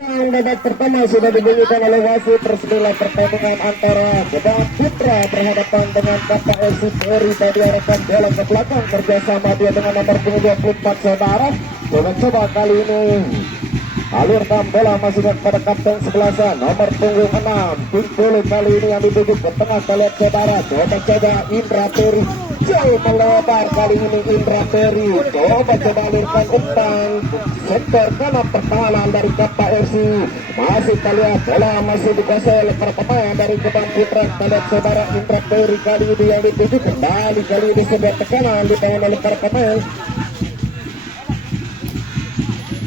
Babak pertama sudah dibunyikan oleh wasit. Resmilah pertandingan antara Gedang Putra berhadapan dengan KPSC Polri. Tadi arahkan bola ke belakang kerjasama dia dengan nomor punggung 24 saudara. Coba kali ini alurkan bola masih kepada kapten sebelasan nomor punggung 6 Pimpul. Kali ini yang dituju ke tengah kalian saudara. Coba Indra Peri jauh melebar. Kali ini Indra Peri coba alurkan umpan sektor kanan pertahanan dari KPSC. Masih kita lihat bola masih dikuasai oleh para pemain dari Gedang Putra. Kita lihat saudara Indra Peri kali ini yang dituju kembali. Kali ini sebuah tekanan dibangun oleh para pemain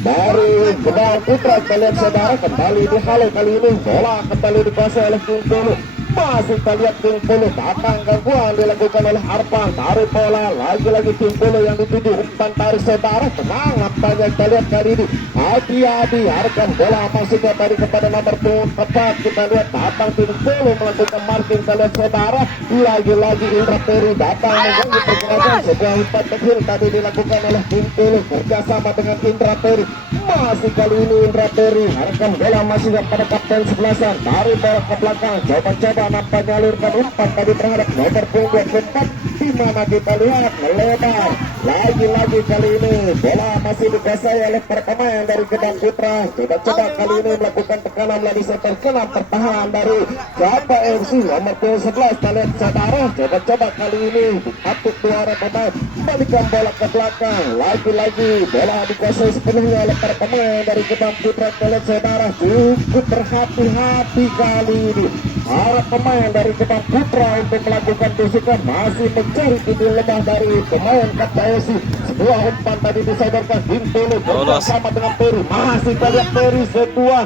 dari Gedang Putra. Kalian saudara kembali dihalau. Kali ini bola kembali dikuasai oleh Pimpul. Masih kita lihat Pimpul datang gangguan dilakukan oleh Arpan. Tarik bola lagi-lagi Pimpul yang dituju umpan tarik saudara. Tenang nampaknya kita lihat kali ini hati-hati harkan bola masih tadi kepada nomor punggung 4. Kita lihat datang Pimpul melakukan marking. Kita lihat saudara lagi-lagi Indra Peri datang mengganggu pergerakan. Sebuah umpan kecil tadi dilakukan oleh Pimpul kerjasama dengan Indra Peri. Masih kali ini Indra Peri harkan bola masih pada kapten sebelasan. Tarik bola ke belakang. Coba nampaknya alurkan umpan tadi terhadap nomor punggung 24. Di mana kita lihat melebar lagi-lagi kali ini bola masih dikuasai oleh para pemain dari Gedang Putra. Coba kali ini melakukan tekanan melalui sektor kanan pertahanan dari KPSC nomor 11. Kita lihat saudara coba kali ini atuk suara pemain balikan bola ke belakang. Lagi-lagi bola dikuasai sepenuhnya oleh para pemain dari Gedang Putra. Kita lihat saudara cukup berhati-hati kali ini para pemain dari Gedang Putra untuk melakukan tusukan. Masih mencari titik lemah dari pemain KPSC. Sebuah umpan tadi disodorkan Pimpul bersama dengan Peri. Masih kita lihat Peri sebuah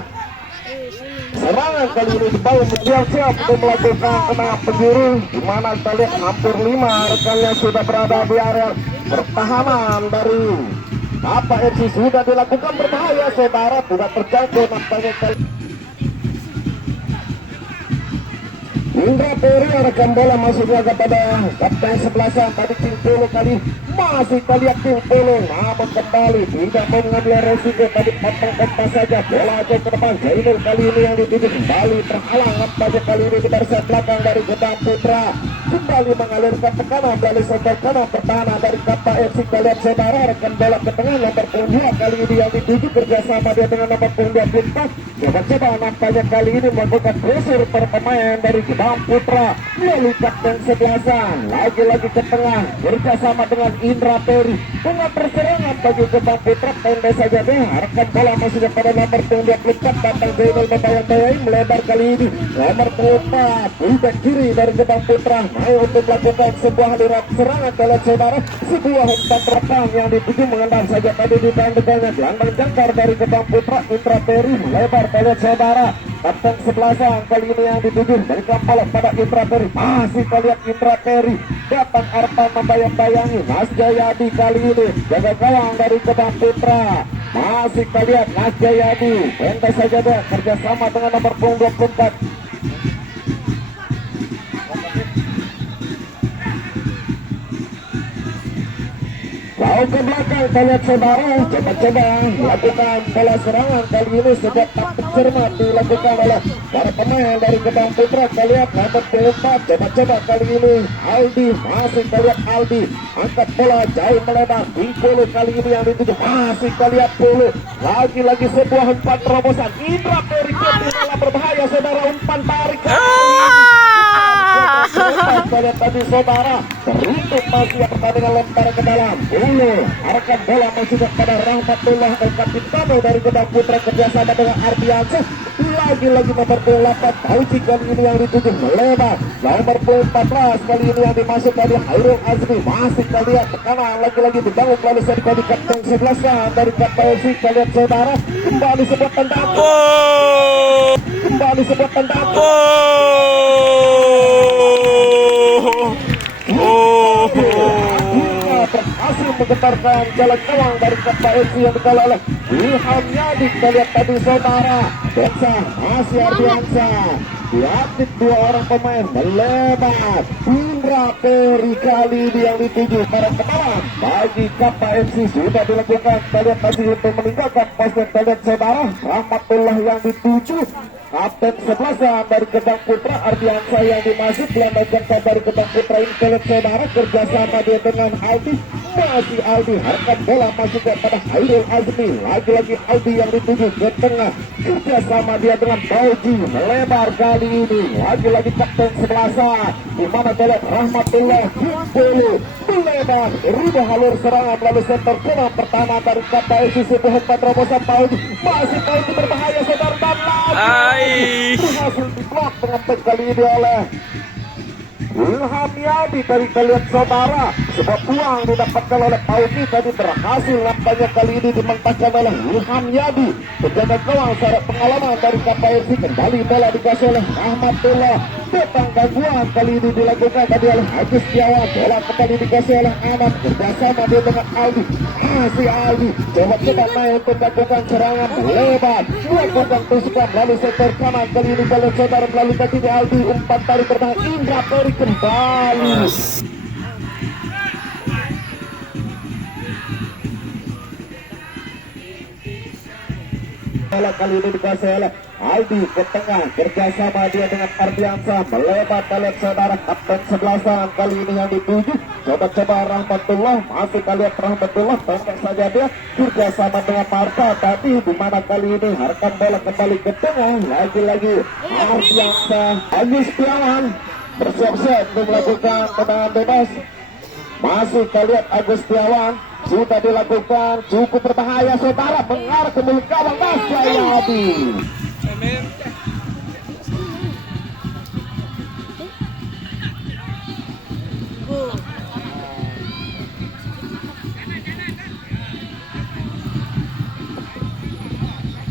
serangan kali ini dibangun siap untuk melakukan kena penjuru. Di mana kita lihat hampir 5 rekannya sudah berada di area pertahanan dari KPSC. Sudah dilakukan berbahaya saudara, tidak terjangkau nampaknya kali. Indra Peri akan bola masuknya kepada kapten sebelasan tadi Pimpul. Kali masih kita lihat Pimpul namun kembali tidak mau mengambil resiko. Tadi potong saja bola aja ke depan. Zainul kali ini yang dituju kembali terhalang nampaknya kali ini di barisan belakang dari Gedang Putra. Kembali mengalirkan tekanan dari sektor kanan pertahanan dari KPSC. Kita lihat saudara rekan bola ke tengah nomor punggung 2. Kali ini yang dituju kerjasama dia dengan nomor punggung 24. Coba nampaknya kali ini melakukan pressure per pemain dari Gedang Putra melalui kapten sebelasan. Lagi-lagi ke tengah kerjasama dengan Indra Peri. Pengatur serangan bagi Gedang Putra pendek saja deh. Rekan bola masih pada nomor punggung 24. Datang Zainul membayang-bayang melebar kali ini nomor punggung 4 fullback kiri dari Gedang Putra untuk melakukan sebuah aliran serangan. Kalian saudara sebuah umpan terbang yang dituju mengendap saja tadi di tangannya gelandang jangkar dari Gedang Putra. Indra Peri melebar kalian saudara. Kapten sebelasan kali ini yang dituju berikan bola pada Indra Peri. Masih kita lihat Indra Peri datang Arpan membayang-bayangi Mas Jayadi kali ini jaga gawang dari Gedang Putra. Masih kita lihat Mas Jayadi pendek saja deh kerjasama dengan nomor punggung 24. Jauh ke belakang kita lihat saudara. Coba melakukan bola serangan kali ini sebuah taktik cermat dilakukan oleh para pemain dari Gedang Putra. Kita lihat nomor 24. Coba kali ini Aldi. Masih kita lihat Aldi angkat bola jauh melebar. Pimpul kali ini yang dituju. Masih kita lihat Pulu. Lagi-lagi sebuah umpan terobosan. Indra Peri dalam berbahaya saudara. Umpan tarik tadi saudara teruntuk masih pertandingan lempar ke dalam. Pulu arahkan bola masih kepada Rahmatullah Kapitano dari Gedang Putra kerjasama dengan Ardiansyah. Lagi-lagi nomor 28 Fauzi kali ini yang dituju melebar. Nomor 14 kali ini yang dimasuk dari Hairul Azmi. Masih kita lihat tekanan lagi-lagi dibangun melalui serba di kapten 11 dari KPSC. Kita lihat saudara kembali sebuah tendangan. Kembali sebuah tendangan. Berhasil menggetarkan jalan gawang dari KPSC yang dikelola oleh Ilham Yadi. Kita lihat tadi saudara Beksa masih Ardiansyah diapit dua orang pemain melebar. Indra Peri kali ini yang dituju pada kepala bagi KPMC sudah dilakukan. Kita lihat tadi untuk meninggalkan pos dan kita lihat saudara Rahmatullah yang dituju. Kapten 11 dari Gedang Putra Ardiansa yang dimasuk melanjutkan dari Gedang Putra ini kelihatan saudara kerjasama dia dengan Aldi. Masih Aldi harkat bola masuk kepada Hairul Azmi, lagi-lagi Aldi yang dituju ke tengah kerjasama dia dengan Bauji melebar kali ini lagi-lagi Kapten 11 di mana kelihatan Rahmatullah Himpulu melebar rubah halur serangan lalu center bola pertama dari KPI sebuah Patromosan Bauji masih Bauji berbahaya saudara dan berhasil diblok dengan back kali ini oleh Ilham Yadi. Dari kalian saudara sebuah uang didapatkan oleh Pauji tadi berhasil nampaknya kali ini dimentahkan oleh Ilham Yadi. Penjaga gawang syarat pengalaman dari KPRC kembali bola dikasih oleh Rahmatullah. Datang gangguan kali ini dilakukan tadi oleh Agus Setiawan. Bola kembali dikasih oleh Ahmad kerjasama dia dengan Aldi. Masih Aldi coba main untuk melakukan serangan lebar melakukan tusukan lalu sektor kanan kali ini kalian saudara melalui kaki Aldi umpan tarik bertahan Indra Peri kembali. Bola kali ini dikasih oleh Aldi ke tengah kerjasama dia dengan Ardiansa melebar kalian saudara Kapten 11 kali ini yang dituju. Coba Rahmatullah masih kalian Rahmatullah pendek saja dia kerjasama dengan Marta tadi di mana kali ini harkan bola kembali ke tengah lagi-lagi Ardiansa. Agus Setiawan bersiap-siap untuk melakukan tendangan bebas. Masih kalian Agus Setiawan sudah dilakukan cukup berbahaya saudara mengarah ke milik gawang Mas Jayadi.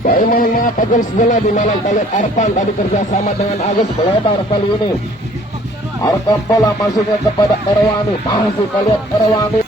Baik, mohon maaf akan sebelah di mana kalian Arfan tadi kerjasama dengan Agus melebar kali ini. Arfan bola masuknya kepada Erwani, masih kalian Erwani.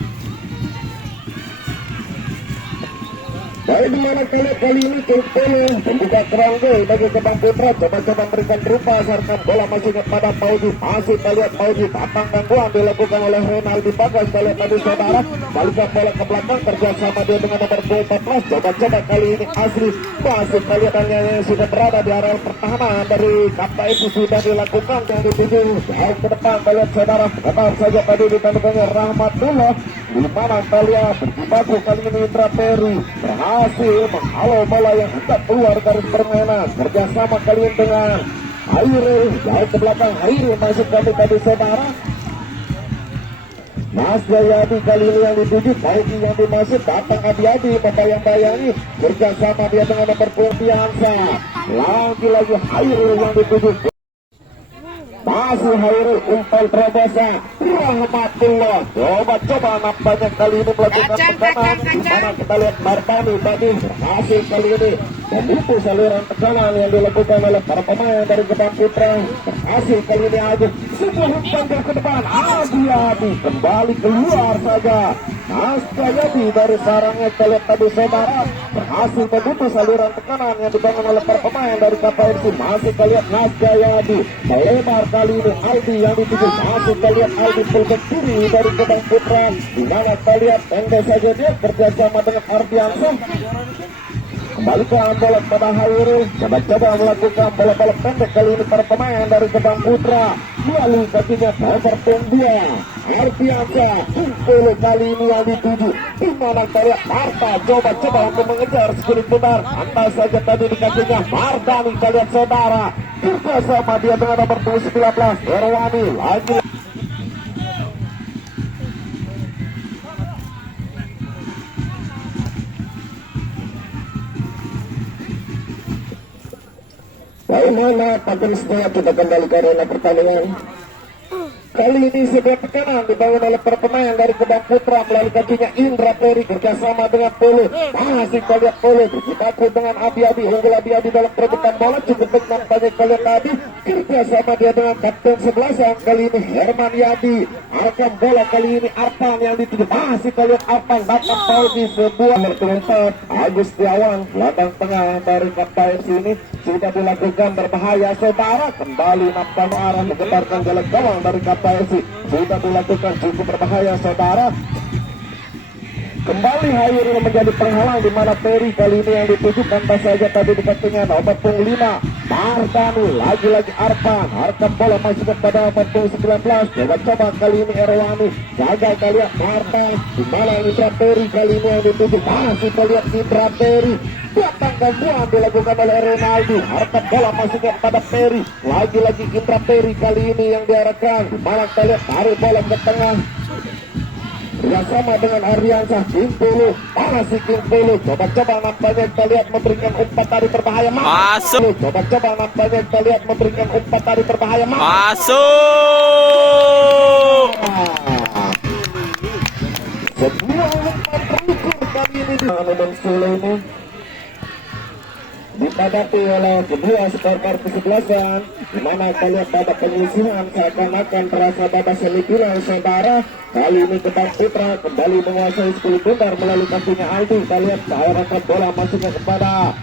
Baik, di mana kali ini Kempele membuka kerangga bagi Gedang Putra. Coba memberikan rupa sarkan bola masuknya pada Pauji. Masih kalian Pauji datang gangguan dilakukan oleh Renaldi Bagas. Kalian tadi saudara balikan bola ke belakang kerjasama dia dengan nomor 14. Coba kali ini Asri masih kalian yang sudah berada di area pertahanan dari KPI itu sudah dilakukan yang dituju jauh ke depan kalian saudara. Tetap saja tadi ditanduknya Rahmatullah di mana kalian berjibaku kali ini Indra Peri berhasil menghalau bola yang hendak keluar dari permainan kerjasama kalian dengan Hairul jauh ke belakang. Hairul masuk kali tadi saudara Mas Jayadi kali ini yang dituju. Pauji yang dimasuk datang Adi membayang-bayangi kerjasama dia dengan nomor 12 lagi-lagi Hairul yang dituju. Masih Hairul umpan terobosan Rahmatullah coba nampaknya kali ini melakukan tekanan mana kita lihat Martani tadi berhasil kali ini memutus saluran tekanan yang dilakukan oleh para pemain dari Gedang Putra. Berhasil kali ini Agus sebuah umpan ke depan Adi kembali keluar saja. Mas Jayadi dari sarangnya kita lihat tadi saudara berhasil memutus saluran tekanan yang dibangun oleh para pemain dari KPRC. Masih kalian Mas Jayadi melebar kali ini Aldi yang dituju. Masih kalian Aldi pulpen kiri dari Gedang Putra di mana kalian pendek saja dia kerjasama dengan Ardiansa. Kembalikan bola pada Hairul. Coba melakukan bola-bola pendek kali ini para pemain dari Gedang Putra melalui kakinya nomor 2 Ardiansa. 10 kali ini yang dituju di mana kalian Marta coba untuk mengejar sekali benar. Anda saja tadi di kakinya Marta nih kalian saudara kerjasama dia dengan nomor 19 Erwani lagi. Bagaimana pakai setelah kita kembali ke arena pertandingan Kali ini sebuah tekanan dibangun oleh para pemain dari Kebang Putra melalui kakinya Indra Peri kerjasama dengan Polo. Masih kita lihat Polo berjibaku dengan Abi-Abi, unggul Abi-Abi dalam perebutan bola. Cukup baik nampaknya kita lihat tadi kerjasama dia dengan kapten 11 yang kali ini Herman Yadi. Akan bola kali ini Arpan yang dituju. Masih kita lihat Arpan datang foul di sebuah berkelompok. Agus Setiawan gelandang tengah dari kapten sini sudah dilakukan berbahaya saudara. Kembali nampaknya arah menggetarkan jalan gawang dari KPSI sudah dilakukan cukup berbahaya saudara. Kembali Hairul menjadi penghalang di mana Peri kali ini yang ditujukan saja tadi dekatnya nomor 5 Mardani, lagi-lagi Arpan. Arpan bola masih kepada nomor 19. Coba kali ini Erwani gagal kalian Martan di mana Indra Peri kali ini yang dituju. Masih melihat Indra Peri datang gangguan dilakukan oleh Renaldi. Arpan bola masih kepada Peri, lagi-lagi Indra Peri kali ini yang diarahkan di mana kalian tarik bola ke tengah bersama dengan Ardiansyah. Kimpulu masih Kimpulu coba-coba nampaknya kita lihat memberikan umpan tadi berbahaya masuk. Coba-coba nampaknya kita lihat memberikan umpan tadi berbahaya masuk. Sebuah umpan terukur kali ini di Anoman Solo ini dipadati oleh kedua supporter kesebelasan, di mana kalian babak penyisihan seakan-akan terasa babak semifinal saudara. Kali ini Kebang Putra kembali menguasai 10 bundar melalui kakinya Aldi. Kalian arahkan bola masuknya kepada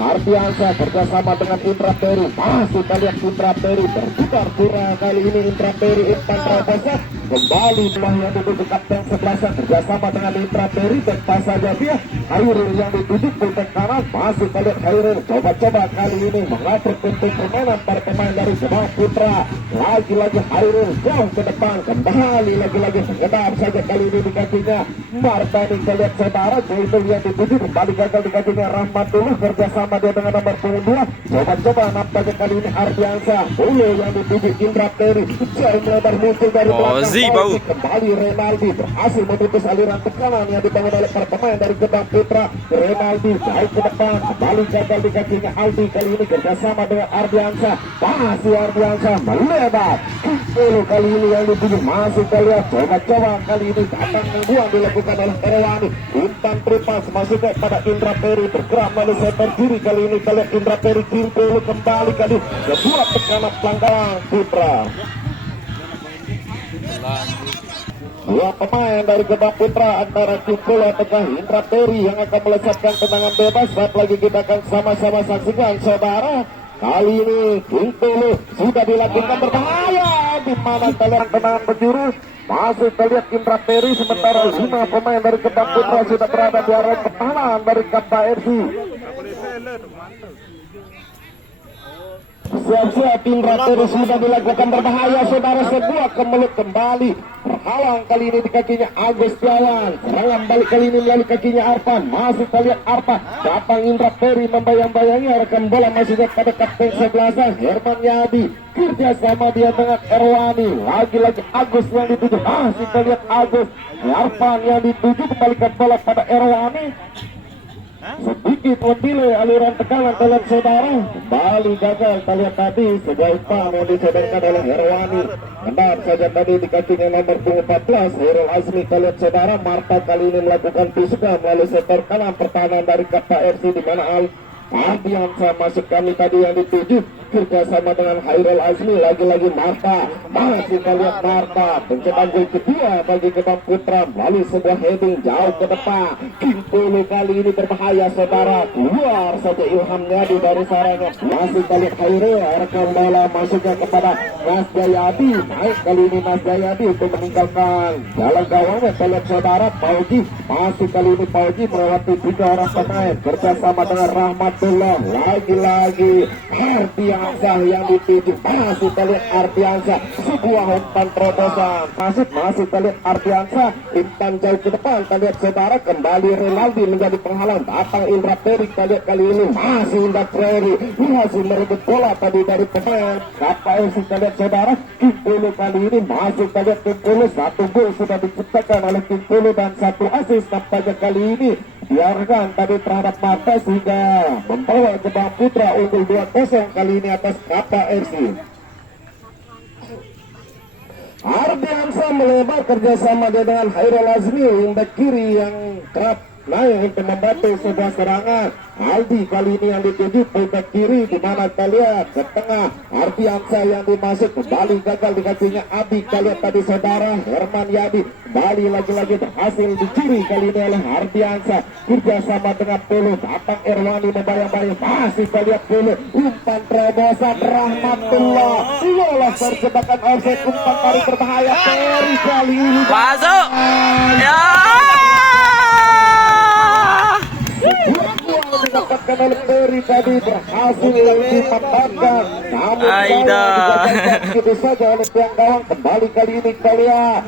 Ardiansyah bersama dengan Indra Peri. Masih kalian Indra Peri berputar pura kali ini Indra Peri Intan Trabosa kembali bola yang dituju kapten 11 bersama dengan Indra Peri. Tepat saja dia Hairul yang dituju pulpen kanan. Masih kalian Hairul coba-coba kali ini mengatur penting permainan para pemain dari Kebang Putra. Lagi-lagi Hairul jauh ke depan, kembali lagi-lagi sekedar saja kali ini di kakinya Mardani. Kalian saudara Jainul yang dituju kembali gagal di kakinya Rahmat dulu kerjasama dia dengan nomor 22. Coba-coba nampaknya kali ini Ardiansyah dulu yang dituju Indra Peri jauh melebar muncul dari belakang. Kembali Renaldi berhasil memutus aliran tekanan yang dibangun oleh para pemain dari Kebang Putra. Renaldi jauh ke depan, kembali gagal di kakinya Aldi. Kali ini kerjasama dengan Ardiansyah. Masih Ardiansyah melebar Kimpulu kali ini yang dituju. Masih kalian coba-coba kali ini datang gangguan dilakukan oleh Erwani. Intan Tripas masuknya pada Indra Peri bergerak melalui center kiri. Kali ini kalian Indra Peri Kimpulu kembali kali sebuah tekanan pelanggaran Putra. Dua pemain dari Kebang Putra antara Kimpulu ataukah Indra Peri yang akan melesatkan tendangan bebas. Saat lagi kita akan sama-sama saksikan saudara. Kali ini Kimpulu sudah dilakukan berbahaya di mana kalian tendangan penjuru. Masih terlihat Indra Peri sementara 5 pemain dari Kebang Putra sudah berada di area pertahanan dari KPRC. Siap-siap Indra Peri sudah dilakukan berbahaya saudara. Sebuah kemelut kembali berhalang kali ini di kakinya Agus Setiawan. Serangan balik kali ini melalui kakinya Arpan. Masih terlihat Arpan datang Indra Peri membayang-bayangi arahkan bola masih pada kapten 11 Herman Yadi. Kerjasama dia dengan Erwani. Lagi-lagi Agus yang dituju. Masih terlihat Agus Arpan yang dituju kembalikan bola pada Erwani. Sedikit mendelay aliran tekanan dalam saudara. Kembali gagal terlihat tadi sebuah umpan yang disodorkan oleh Herwani. Benar saja tadi di kakinya nomor 14 Hairul Azmi. Terlihat saudara Marta kali ini melakukan tusukan melalui sektor kanan pertahanan dari KPRC di mana Ardiansyah masuk kami tadi yang dituju kerjasama dengan Hairul Azmi. Lagi-lagi Marta, masih kalian Marta pencetak gol kedua bagi Kebang Putra melalui sebuah heading jauh ke depan. Kimpulu kali ini berbahaya saudara, keluar saja ilhamnya dari sarangnya. Masih kalian Hairul arahkan bola masuknya kepada Mas Jayadi. Naik kali ini Mas Jayadi untuk meninggalkan jalan gawangnya. Kalian saudara Pauji, masih kali ini Pauji melewati 3 orang pemain kerjasama dengan Rahmatullah. Lagi-lagi Ardiansyah yang dituju. Masih terlihat Ardiansyah sebuah umpan terobosan. Masih terlihat Ardiansyah Intan jauh ke depan. Terlihat saudara kembali Renaldi menjadi penghalang. Datang Indra Peri terlihat kali ini masih Indra Peri masih merebut bola tadi dari pemain KPRC. Terlihat saudara Kimpulu kali ini masih terlihat Kimpulu. 1 gol sudah diciptakan oleh Kimpulu dan 1 assist nampaknya kali ini biarkan tadi terhadap Mata sehingga membawa Kebang Putra unggul 2-0 kali ini atas KPRC. Ardiansa melebar kerjasama dia dengan Hairul Azmi, wingback kiri yang kerap naik untuk membantu sebuah serangan. Aldi kali ini yang dituju wingback kiri, di mana kita lihat ke tengah Ardiansa yang dimasuk kembali gagal di kakinya Abi. Kita lihat tadi saudara Herman Yadi kembali lagi-lagi berhasil dicuri kali ini oleh Ardiansa, kerjasama dengan Pelu. Datang Erwani membayang-bayang, masih kita lihat Pelu, umpan terobosan Rahmatullah, lolos terjebakan offset, umpan tarik berbahaya Peri kali ini masuk ya. Didapatkan oleh Peri tadi, berhasil dimanfaatkan, namun Aida begitu saja oleh tiang gawang. Kembali kali ini kita lihat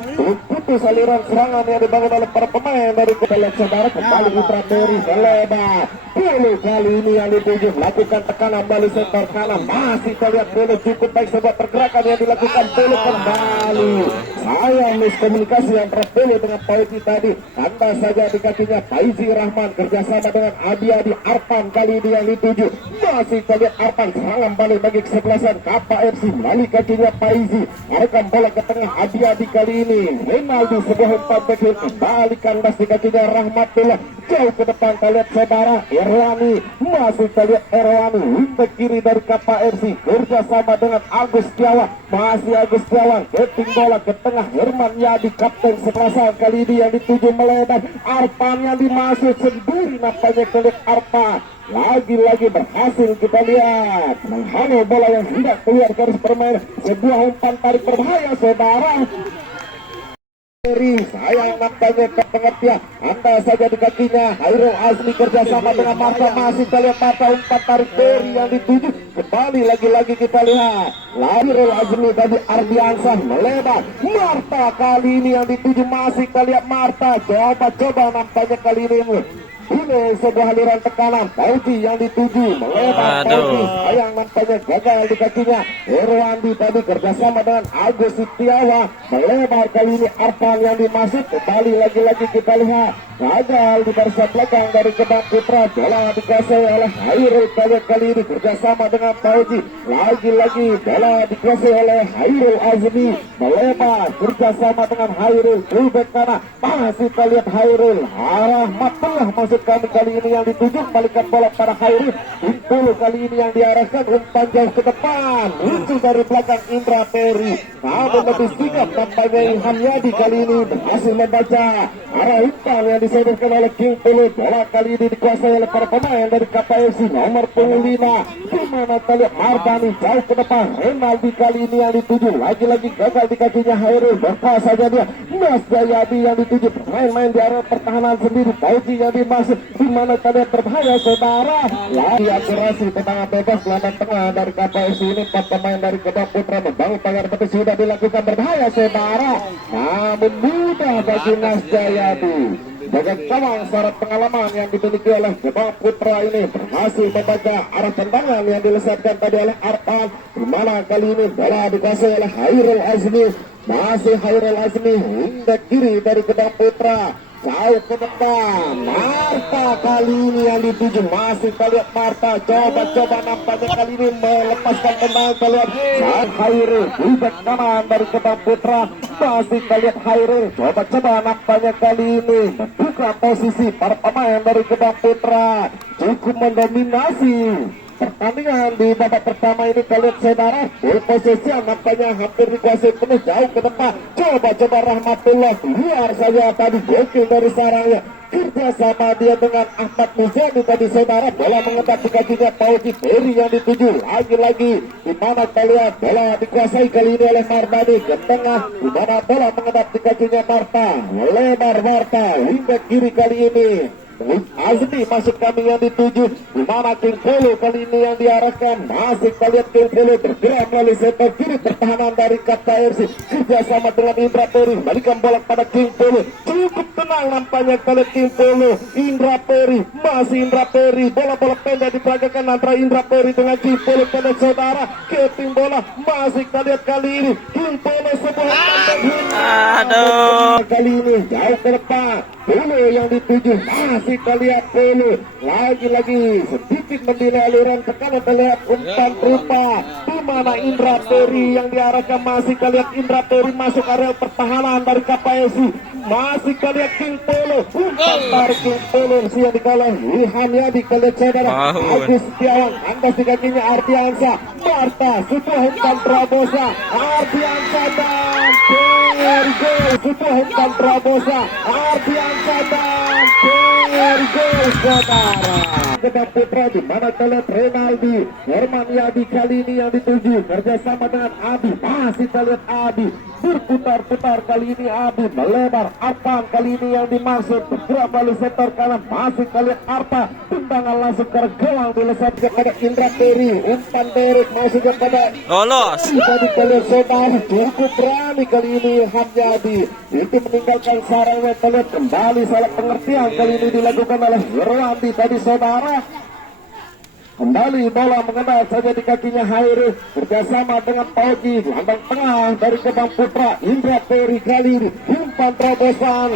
putus aliran serangan yang dibangun oleh para pemain dari kepala saudara. Kembali Putra Peri selebar Pelu kali ini yang dituju melakukan tekanan balik sektor kanan, masih kita lihat Pelu cukup baik sebuah pergerakan yang dilakukan Pelu kembali. Sayang miskomunikasi antara Pelu dengan Faizi tadi, tanpa saja di kakinya Faizi Rahman kerjasama dengan Adi Arpan kali ini yang dituju, masih kita lihat Arpan serangan balik bagi kesebelasan Kappa FC melalui kakinya Faizi, akan bola ke tengah Adi kali ini Rinaldi sebuah umpan kecil kembalikan di kakinya Rahmatullah jauh ke depan. Kita lihat saudara Erwani, masih kita lihat Erwani wingback kiri dari Kappa FC kerjasama dengan Agus Setiawan, masih Agus Setiawan keting bola ke tengah Herman Yadi kapten sebelasan kali ini yang dituju melebar. Arpan yang dimasuk sendiri, nampaknya kelihatan Arpan lagi-lagi berhasil kita lihat menghalau bola yang tidak keluar garis permainan, sebuah umpan tarik berbahaya saudara. Sayang nampaknya ke pengertian, anda saja di kakinya Hairul Azmi kerjasama dengan Marta, masih kita lihat Marta umpan tarik Peri yang dituju. Kembali lagi-lagi kita lihat Hairul Azmi tadi Ardiansa melebar, Marta kali ini yang dituju, masih kita lihat Marta coba nampaknya kali ini ini sebuah aliran tekanan Fauzi yang dituju melebar Fauzi, sayang nampaknya gagal di kakinya Irwandi tadi kerjasama dengan Agus Setiawan melebar kali ini. Arpan yang dimasuk, kembali lagi-lagi kita lihat gagal di barisan belakang dari Kebang Putra, bola dikuasai oleh Hairul kali ini kerjasama dengan Fauzi, lagi-lagi bola dikuasai oleh Hairul Azmi melebar kerjasama dengan Hairul fullback kanan, masih kita lihat Hairul Rahmatullah masuk kali ini yang dituju, kembalikan bola pada Hairul. Impul kali ini yang diarahkan umpan jauh ke depan, muncul dari belakang Indra Peri, namun lebih sigap tampaknya Ilham Yadi kali ini berhasil membaca arah umpan yang disodorkan oleh King Pelu. Bola kali ini dikuasai oleh para pemain dari KPFC nomor 25, di mana kita lihat Mardani jauh ke depan, Renaldi kali ini yang dituju, lagi-lagi gagal di kakinya Hairul, berpas saja dia Mas Jayadi yang dituju, main-main di area pertahanan sendiri, Fauzi yang dimasuk, di mana tadi berbahaya saudara. Lagi akurasi tendangan bebas gelandang tengah dari KPFC ini, 4 pemain dari Kebang Putra membangun pagar betis sudah dilakukan berbahaya saudara, namun mudah bagi Mas Jayadi. Bagai kawang syarat pengalaman yang dimiliki oleh Kebang Putra ini berhasil membaca arah tendangan yang dilesatkan tadi oleh Arpan, di mana kali ini bola dikuasai oleh Hairul Azmi, masih Hairul Azmi wingback kiri dari Kebang Putra jauh ke depan. Marta kali ini yang dituju, masih kita lihat Marta coba nampaknya kali ini melepaskan tendangan. Kita lihat saat Hairul wingback kanan dari Kebang Putra, masih kita lihat Hairul coba nampaknya kali ini membuka posisi para pemain dari Kebang Putra, cukup mendominasi pertandingan di babak pertama ini. Kita lihat saudara, posisi nampaknya hampir dikuasai penuh jauh ke depan, coba Rahmatullah luar saja tadi, gokil dari sarangnya kerjasama dia dengan Ahmad Muzani tadi saudara, bola mengendap di kakinya Fauzi Peri yang dituju, lagi-lagi di mana kita lihat bola dikuasai kali ini oleh Mardani ke tengah, di mana bola mengendap di kakinya Marta, lebar Marta wingback kiri kali ini Azmi masuk kami yang dituju, di mana King Pelu kali ini yang diarahkan, masih kita lihat King Pelu bergerak melalui sektor kiri pertahanan dari KPFC kerjasama dengan Indra Peri, balikan bola pada King Pelu, cukup tenang nampaknya kali King Pelu. Indra Peri, masih Indra Peri, bola-bola pendek diperagakan antara Indra Peri dengan King Pelu pendek saudara, keting bola masih kita lihat kali ini King Pelu sebuah kali ini jauh ke depan, Pelu yang dituju, masih kita lihat Pelu lagi-lagi sedikit membina aliran tekanan, terlihat umpan berupa mana Indra Peri yang diarahkan, masih kita lihat Indra Peri masuk area pertahanan dari KPSI, masih kita lihat King Polo, umpan dari King Polo siap dikalah Lihannya dikalah saudara Agus Setiawan, angkat di kakinya Ardiansa, Marta sebuah umpan Prabosa, Ardiansa dan Tergo, sebuah umpan Prabosa, Ardiansa dan Tergo saudara. Kedap putra di mana terlihat Renaldi Herman Yadi kali ini yang dituju kerjasama dengan Abi, masih terlihat Abi berputar-putar kali ini, Abi melebar, Arpan kali ini yang dimaksud bergerak melalui sektor kanan, masih terlihat Arpa, tendangan langsung ke gawang dilesat kepada Indra Peri, umpan Derek masuk kepada lolos. tadi kalian saudara cukup berani kali ini Hamyadi itu meninggalkan sarangnya, terlihat kembali salah pengertian kali ini dilakukan oleh Yerwandi tadi saudara. Kembali bola mengenal saja di kakinya Hairul bersama dengan Pauji, lambang tengah dari Kebang Putra Indra Peri kali ini umpan terobosan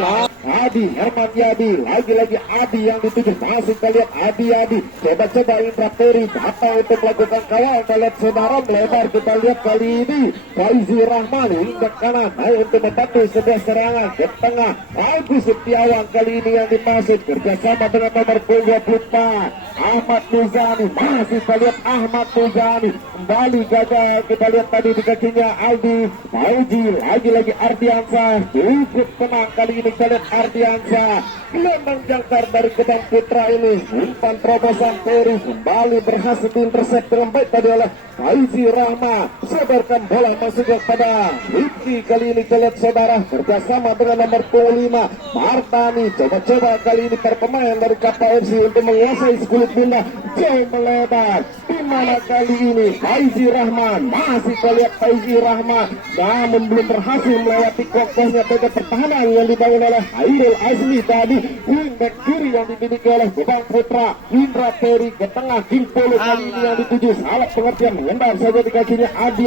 Adi Herman Yadi, lagi-lagi Adi yang dituju, masih kita lihat Adi coba-coba Indra Peri datang untuk melakukan kawan, kita lihat saudara melebar, kita lihat kali ini Faizi Rahman hingga kanan untuk membantu sebuah serangan ke tengah. Agus Setiawan kali ini yang dimasuk kerjasama dengan nomor 24 Ahmad Muzani, masih kita lihat Ahmad Muzani kembali gagal, kita lihat tadi di kakinya Aldi Fauji, lagi-lagi Ardiansa cukup tenang kali ini, kita lihat Ardiansa gelombang jangkar dari Kebang Putra ini, umpan terobosan Peri kembali berhasil diintersep dengan baik tadi oleh Faizi Rahma, sebarkan bola masuk kepada Rifki kali ini, kita lihat saudara kerjasama dengan nomor 25 Martani, coba-coba kali ini para pemain dari KPFC untuk menguasai sekulit bola jauh melebar, di mana kali ini Faizi Rahman, masih kita lihat Faizi Rahman namun belum berhasil melewati kokohnya bagian pertahanan yang dibangun oleh Hairul Azmi tadi, wingback kiri yang dimiliki oleh Kebang Putra Indra Peri ke tengah, King Polo kali ini yang dituju salah pengertian mengendar saja di kakinya Adi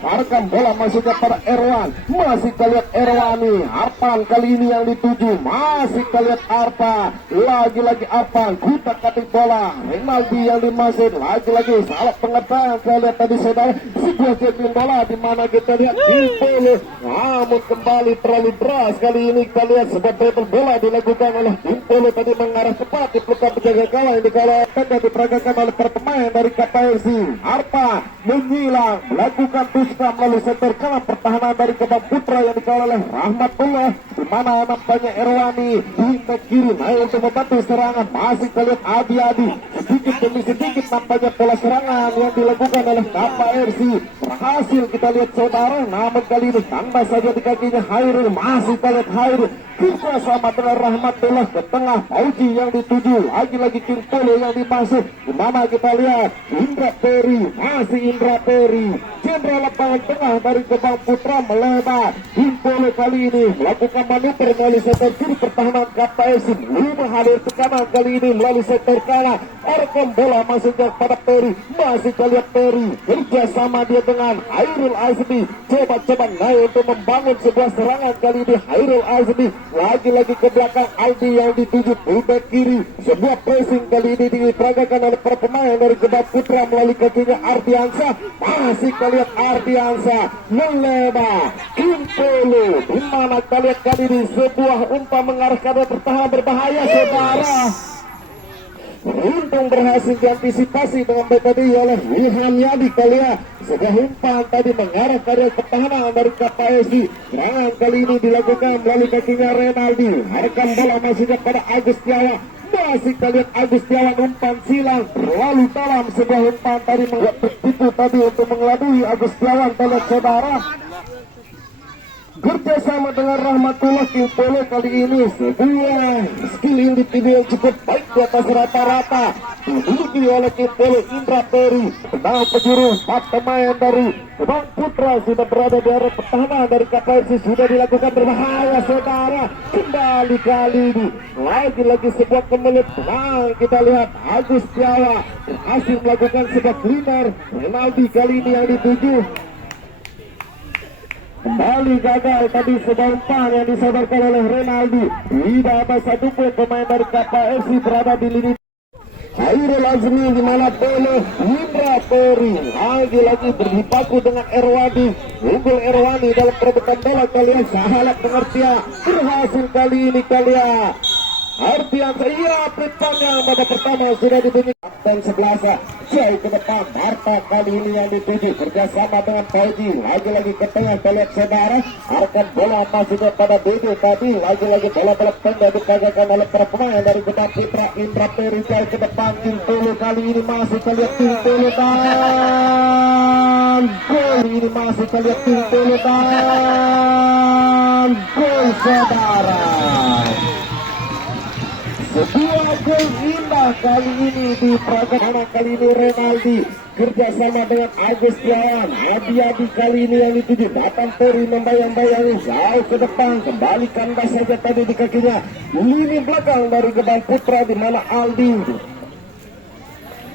arahkan bola masuk kepada Erwan, masih kita lihat Erwani, Arpan kali ini yang dituju, masih kita lihat Arpa, lagi-lagi Arpan kutak katik bola Renaldi yang dimasuk, lagi-lagi salah pengertian, saya lihat tadi saudara sebuah jeting bola di mana kita lihat King Polo namun kembali terlalu deras kali ini, kita lihat sebuah dribble bola dilakukan oleh King Polo tadi mengarah tepat di pelukan penjaga gawang yang dikalakan dan diperagakan oleh para pemain dari KPSC. Arpa menyilang melakukan tuska melalui sektor kanan pertahanan dari Kebang Putra yang dikawal oleh Rahmatullah, di mana nampaknya Erwani hingga kiri naik untuk membantu serangan, masih terlihat Adi sedikit demi sedikit nampaknya pola serangan yang dilakukan oleh KPSC berhasil kita lihat saudara, namun kali ini tambah saja di kakinya Hairul, masih kita lihat Hairul kita sama dengan Rahmatullah ke tengah, Fauji yang dituju, lagi-lagi King Polo yang dimasuk, di mana kita lihat Indra Peri, masih Indra Peri jenderal lapangan tengah dari Kebang Putra melebar, King Polo kali ini melakukan manuver melalui sektor kiri pertahanan KPSC, belum hadir tekanan kali ini melalui sektor kanan, orkom bola masuknya pada Peri, masih kita lihat Peri kerjasama dia dengan Hairul Azmi, coba-coba naik untuk membangun sebuah serangan kali ini Hairul Azmi, lagi-lagi ke belakang Aldi yang dituju fullback kiri, sebuah pressing kali ini diperagakan oleh para pemain dari Kebang Putra melalui kakinya Ardiansa, masih kita lihat Ardiansa melebar, King Polo di mana kita lihat kali ini sebuah umpan mengarah ke pertahanan berbahaya saudara, untung berhasil diantisipasi dengan baik tadi oleh Wilham Yadi kali ya, sebuah umpan tadi mengarah ke pertahanan dari KPSC, serangan kali ini dilakukan melalui kakinya Renaldi, arahkan bola masuknya pada Agus Setiawan, masih kita lihat Agus Setiawan umpan silang terlalu dalam, sebuah umpan tadi membuat tertipu tadi untuk mengelabui Agus Setiawan, terlihat saudara kerjasama dengan Rahmatullah. King Polo kali ini sebuah skill individual cukup baik di atas rata-rata dimiliki oleh King Polo Indra Peri, tenang penjuru 4 pemain dari Kebang Putra sudah berada di area pertahanan dari KPSC, sudah dilakukan berbahaya saudara, kembali kali ini lagi-lagi sebuah kemelut tenang, kita lihat Agus Setiawan berhasil melakukan sebuah cleaner, Renaldi kali ini yang dituju kembali gagal tadi sebuah umpan yang disodorkan oleh Renaldi, tidak ada satupun pemain dari KPSC berada di lini Khairul Azmi di mana boleh Indra Peri lagi-lagi berjibaku dengan Erwadi. Unggul Erwani dalam perebutan bola kalian sahalat pengertian berhasil kali ini kalian. Artian saya pertanyaan pada pertama sudah dibunyi kapten 11 jauh ke depan. Marta kali ini yang dituju kerjasama dengan Pauji. Lagi-lagi ke tengah kalian saudara. Akan bola masuknya pada Dede tadi. Lagi-lagi bola-bola pendek dipegangkan oleh para pemain dari Gedang Putra. Indra Peri jauh ke depan. Tintulu kali ini masih kalian Tintulu dan gol ini masih kalian Tintulu dan gol saudara. Sebuah gol indah kali ini di peragam kali ini Renaldi kerjasama dengan Agus Tiawan. Adi kali ini yang dituju datang Peri membayang-bayangi jauh ke depan, kembali kandas saja tadi di kakinya. Lini belakang dari Gedang Putra di mana Aldi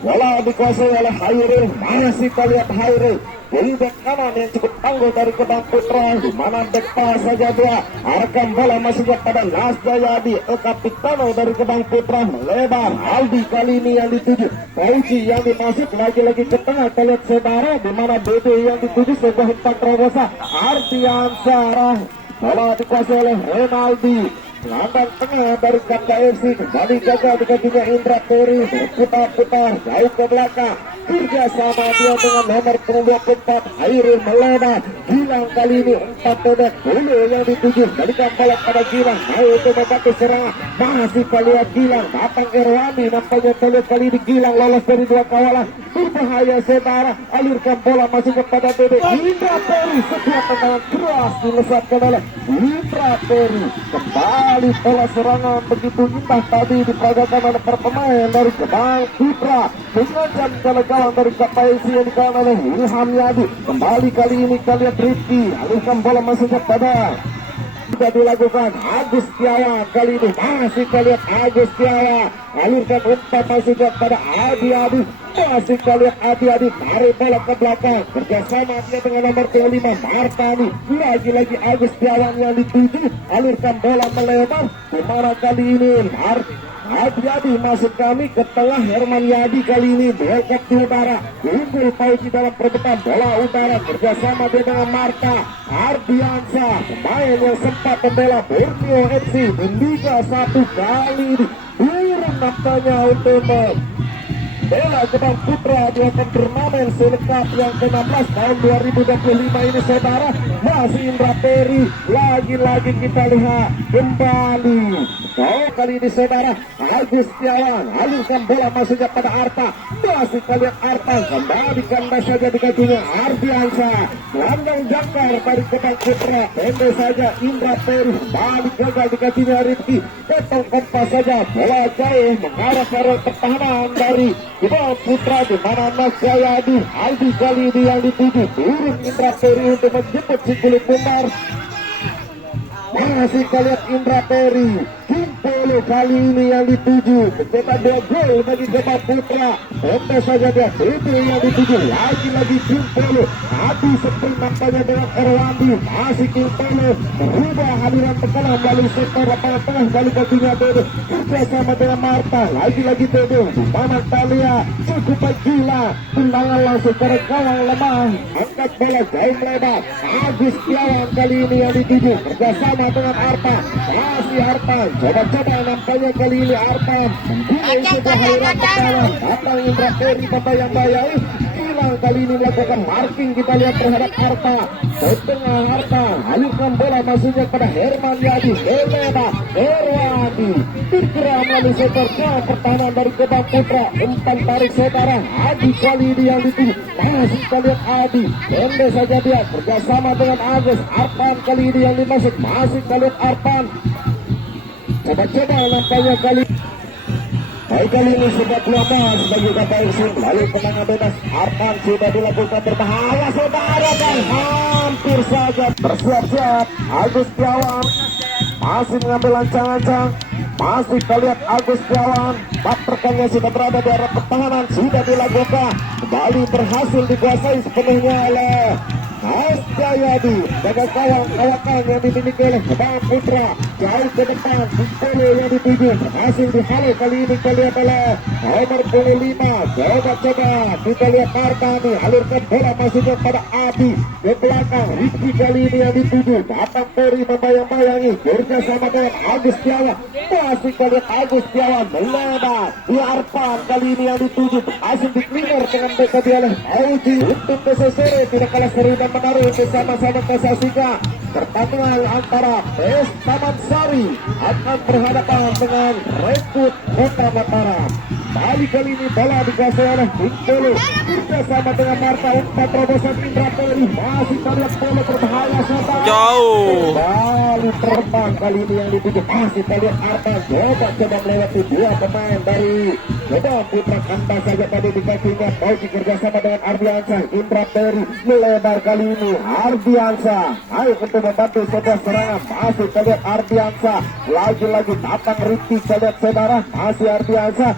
bola dikuasai oleh Hairul. Masih kita lihat Hairul dari back kanan yang cukup tangguh dari Gedang Putra, di mana back pas saja dia arahkan bola masuknya pada Nas Jayadi. Kapitano dari Gedang Putra melebar. Aldi kali ini yang dituju Fauji yang dimasuk lagi-lagi ke tengah kalian saudara, di mana Dede yang dituju sebuah umpan terobosan Ardiansah. Bola dikuasai oleh Renaldi. Gelandang tengah dari KFC kembali gagal di kakinya Indra Peri, berputar-putar jauh ke belakang. Kerjasama dia dengan nomor 24 Hairul melebar. Gilang kali ini umpan pendek dulu yang dituju, balikan bola pada Gilang mau untuk membantu serangan. Masih kalian Gilang datang Erwani, nampaknya terlihat kali ini Gilang lolos dari dua kawalan. Berbahaya saudara, alirkan bola masuk kepada Dede. Indra Peri sebuah tendangan keras dilesatkan oleh Indra Peri. Kembali bola serangan begitu indah tadi diperagakan oleh para pemain dari Gedang Putra. Mengancam gawang dari KPIC yang dikawan oleh Ilham Yadi. Kembali kali ini kalian Rifki alirkan bola masuknya pada sudah dilakukan Agus Tiawan. Kali ini masih kalian Agus Tiawan alirkan umpan masuknya pada Adi. Masih kalian Adi tarik bola ke belakang kerjasama dia dengan nomor 25 Martani. Lagi-lagi Agus Tiawan yang dituju alirkan bola melebar, di mana kali ini Adi masuk kami ke tengah. Herman Yadi kali ini dekat di udara. Unggul Pauji dalam perebutan bola udara kerjasama dengan Marta Ardiansah, pemain yang sempat membela Borneo FC di Liga 1 kali ini. Turun nampaknya untuk bela Gedang Putra di turnamen selengkap yang ke-16 tahun 2025 ini saudara. Masih Indra Peri, lagi-lagi kita lihat kembali. Kali ini saudara Agus Tiawan alirkan bola masuknya pada Arta. Masih kalian Arta kembali kandas saja di kakinya Ardiansah. Gelandang jangkar dari Gedang Putra, pendek saja Indra Peri balik gagal di kakinya Rifki. Potong kompas saja bola jauh mengarah ke arah pertahanan dari Gedang Putra, di mana Nas Jayadi. Aldi kali ini yang dituju turun Indra Peri untuk menjemput si kulit bundar. Masih kalian Indra Peri. Kimpolo kali ini yang dituju mencetak 2 gol bagi Gedang Putra. Pendek saja dia Dede yang dituju lagi-lagi Kimpolo. Adi sprint nampaknya dengan Erwandi. Masih Kimpolo berubah aliran tekanan melalui sektor lapangan tengah dari kakinya Dede kerjasama dengan Marta. Lagi-lagi Dede di mana Talia cukup baik gila. Tendangan langsung ke gawang lemah. Angkat bola jauh melebar. Agus Tiawan kali ini yang dituju kerjasama dengan Arta. Masih Arta coba-coba nampaknya kali ini Arta mempunyai sebuah aliran tekanan. Datang Indra Peri membayang-bayang. Gilang kali ini melakukan marking, kita lihat terhadap Arta. Tengah Arta alirkan bola masuknya pada Herman Yadi. Erwadi dikira melalui sektor ke pertahanan dari Gedang Putra. Umpan tarik saudara Adi kali ini yang dituju. Masih kita lihat Adi pendek saja dia kerjasama dengan Agus. Arpan kali ini yang dimasuk. Masih kita lihat Arpan coba-coba nampaknya kali kali ini sudah keluar bagi KPIC. Lalu penangan bebas Arpan sudah dilakukan berbahaya saudara dan hampir saja bersiap-siap. Agus Tiawan masih mengambil ancang-ancang. Masih kita lihat Agus Tiawan, rekannya sudah berada di arah pertahanan, sudah dilakukan kembali berhasil dikuasai sepenuhnya oleh Mas Jayadi dengan kawan-kawan yang dimiliki oleh Bang Putra jauh ke depan. Bintolo yang dituju berhasil dihalau kali ini kita lihat oleh nomor 25. Coba-coba kita lihat Martani alurkan bola masuknya pada Adi ke belakang. Rizky kali ini yang dituju datang Peri membayang-bayangi bersama dengan Agus Setiawan. Masih kita lihat Agus Setiawan melebar di Arpan kali ini yang dituju berhasil diklinger dengan beka oleh Auji untuk kesesere tidak kalah seru dan menarik bersama-sama kesaksikan pertandingan antara PS Taman Sari akan berhadapan dengan Rekrut Kota Mataram. Kali ini bola dikuasai oleh Bintolo bersama dengan Marta umpan terobosan Indra Peri masih terlihat bola berbahaya Jauh. kembali terbang kali ini yang dituju masih terlihat Arta coba melewati dua pemain dari coba Putra Kanta saja tadi di kakinya mau kerjasama dengan Ardiansa. Indra Peri melebar kali ini Ardiansa ayo untuk membantu sebuah serangan masih terlihat Ardiansa lagi-lagi datang Rizky terlihat saudara masih Ardiansa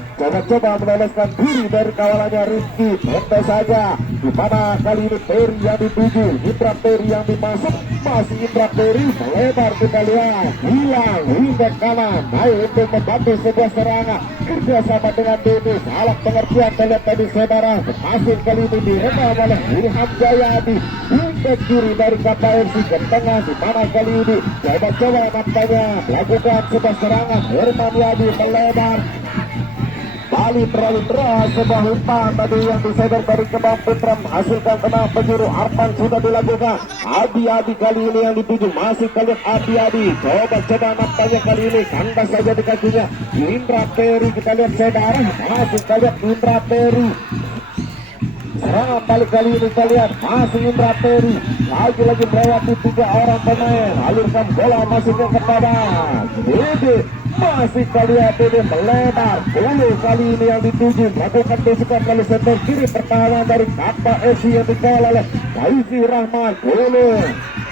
coba meloloskan diri dari kawalannya Rizky tentu saja di mana kali ini Peri yang dituju Indra Peri yang dimasuk masih Indra Peri melebar kita lihat hilang hingga kanan ayo untuk membantu sebuah serangan kerjasama dengan Dennis alat pengertian terlihat tadi saudara hasil kali ini direbah oleh Ilham Jayadi hingga kiri dari KPFC ke tengah di mana kali ini coba nampaknya melakukan sebuah serangan Herman Yadi melebar Bali terlalu deras sebuah umpan tadi yang diseder dari Kembang Putra menghasilkan tenang penjuru Arpan sudah dilakukan Adi kali ini yang dituju masih kalian Adi coba nampaknya kali ini kandas saja di kakinya Indra Peri kita lihat saudara masih kalian Indra Peri serangan balik kali ini kita lihat masih Indra Peri lagi-lagi melewati tiga orang pemain alurkan bola masuknya kepada Dede masih kali ini melebar Bulu kali ini yang dituju melakukan tusukan lalu center kiri pertahanan dari Kata FC yang dikawal oleh Faizi Rahman Bulu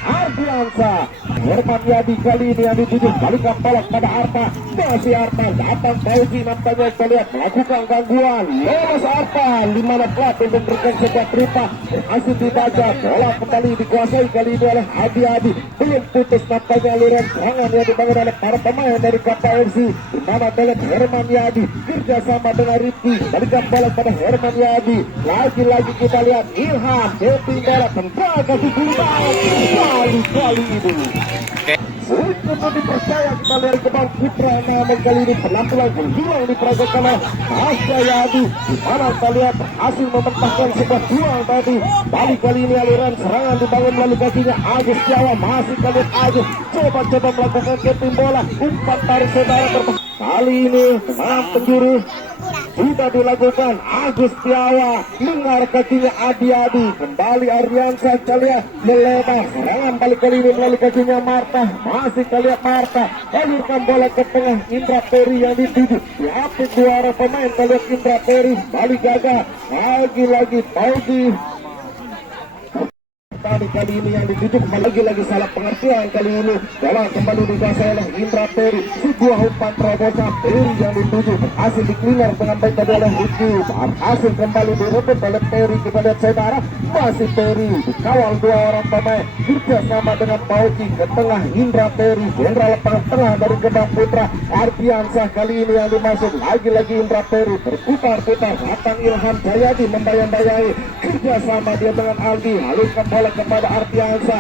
Ardiansa Herman Yadi kali ini yang dituju balikan bola pada Arta masih Arta datang Fauzi nampaknya kita lihat melakukan gangguan lolos Arta di mana plat untuk memberikan sebuah tripa berhasil dibaca bola kembali dikuasai kali ini oleh Adi belum putus nampaknya aliran serangan yang dibangun oleh para pemain dari KPFC di mana dalam Herman Yadi kerjasama dengan Rifki balikan bola pada Herman Yadi lagi-lagi kita lihat Ilham Depi bola tendang kasih kali ini sulit untuk dipercaya kita lihat Kembang Putra namun kali ini pelan-pelan hilang diperagakan oleh Mas Jayadi di mana kita lihat berhasil mementahkan sebuah duel tadi balik kali ini aliran serangan dibangun melalui kakinya Agus Jawa masih kali Agus coba melakukan keping bola umpan tarik saudara kali ini dengan penjuru sudah dilakukan Agus Tiawa mengarah kakinya Adi kembali Ardiansa kalian melebar serangan balik kali ini melalui kakinya Marta masih kalian Marta alurkan bola ke tengah Indra Peri yang dituju diapit dua orang pemain kalian Indra Peri balik gagal lagi Fauzi tadi kali ini yang dituju lagi salah pengertian kali ini bola kembali dikuasai oleh Indra Peri sebuah umpan terobosan Peri yang dituju berhasil diklinger dengan baik tadi oleh Rizky berhasil kembali direbut oleh Peri kita lihat saudara masih Peri dikawal dua orang pemain bersama dengan Pauki ke tengah Indra Peri jenderal lapangan tengah dari Kembang Putra Ardiansa kali ini yang dimasuk lagi Indra Peri berputar-putar datang Ilham Jayadi membayang-bayangi kerjasama dia dengan Aldi alurkan bola kepada Ardiansa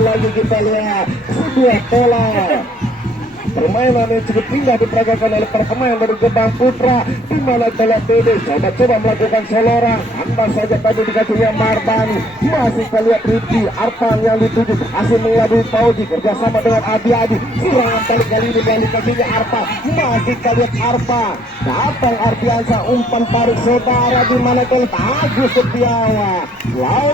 lagi kita lihat sebuah bola permainan yang cukup indah diperagakan oleh para pemain dari Kembang Putra di mana telah Dede coba melakukan selorang anda saja tadi dikasihnya Martani masih kita lihat Rifki Arpan yang dituju berhasil mengelabui Fauzi kerjasama dengan Adi serangan kali ini melalui kakinya Arpan masih kita lihat Arpan datang Ardiansa umpan tarik saudara di mana telah Agus Setiawan